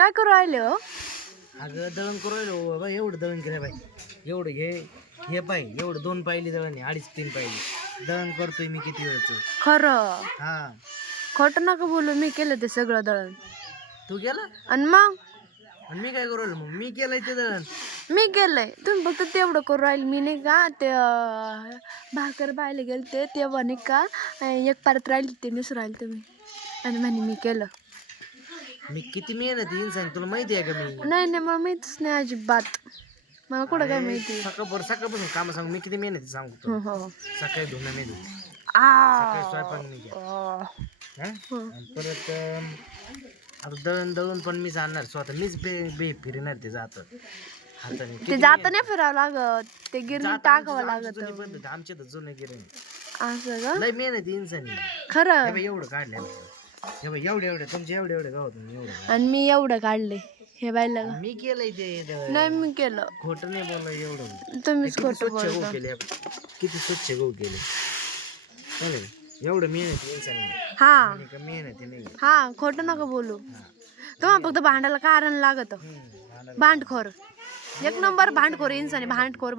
काय करू राहिले हो? अगं दळण करू राहिलो बाबा. एवढं दळण केलं बाई. एवढं हे पाय एवढं 2 पायली दळण आहे, 2.5-3 पायली दळण करतोय मी किती वेळचं. खरं हा खोटं नका बोलू, मी केलं ते सगळं दळण. तू केलं आणि मग आणि मी काय करू राहिलो? मग मी केलंय ते दळण. मी केलंय, तुम्ही फक्त तेवढं करू राहील. मी नाही का ते भाकर बायला गेलते तेव्हा नाही का एक परत राहिली ते निसू राहिले तुम्ही आणि म्हणे मी केलं. मी किती मेहनती इंसान तुला माहिती आहे का? मी नाही नाही मला माहितीच नाही अजिबात. मला कुठं काय माहिती. सकाळपासून काम सांगू मी किती मेहनती सांगू हो तुला. हो सकाळी धुणं मी धुत, सकाळी स्वयंपाक मी केला. आणि परत आता दळून पण मीच आणणार स्वतः. मीच बे फिरणार ते जात हाताने. ते जाता नाही फिरावं लागत, ते गिरणी टाकावं लागत. जुनी पद्धत आमच्या तर जुनं गिरण असं का? लय मेहनती इंसान आहे. खरं. हे बाई एवढं काढले हे बाई एवढे तुमचे एवढे गावातून एवढं आणि मी एवढं काढले हे बायला. मी केलंय ते. नाही मी केलं. खोटं नाही बोललं एवढं. तुम्हीच किती खोटं स्वच्छ गहू बोलता. केले, किती स्वच्छ गहू केले. चालेल एवढं मेहनती इंसान आहे. हा आणि का मेहनती नाही. हा खोटं नका बोलू. तुम्हाला फक्त भांडायला कारण लागत. भांडखोर, एक नंबर भांडखोर इंसान आहे. भांडखोर.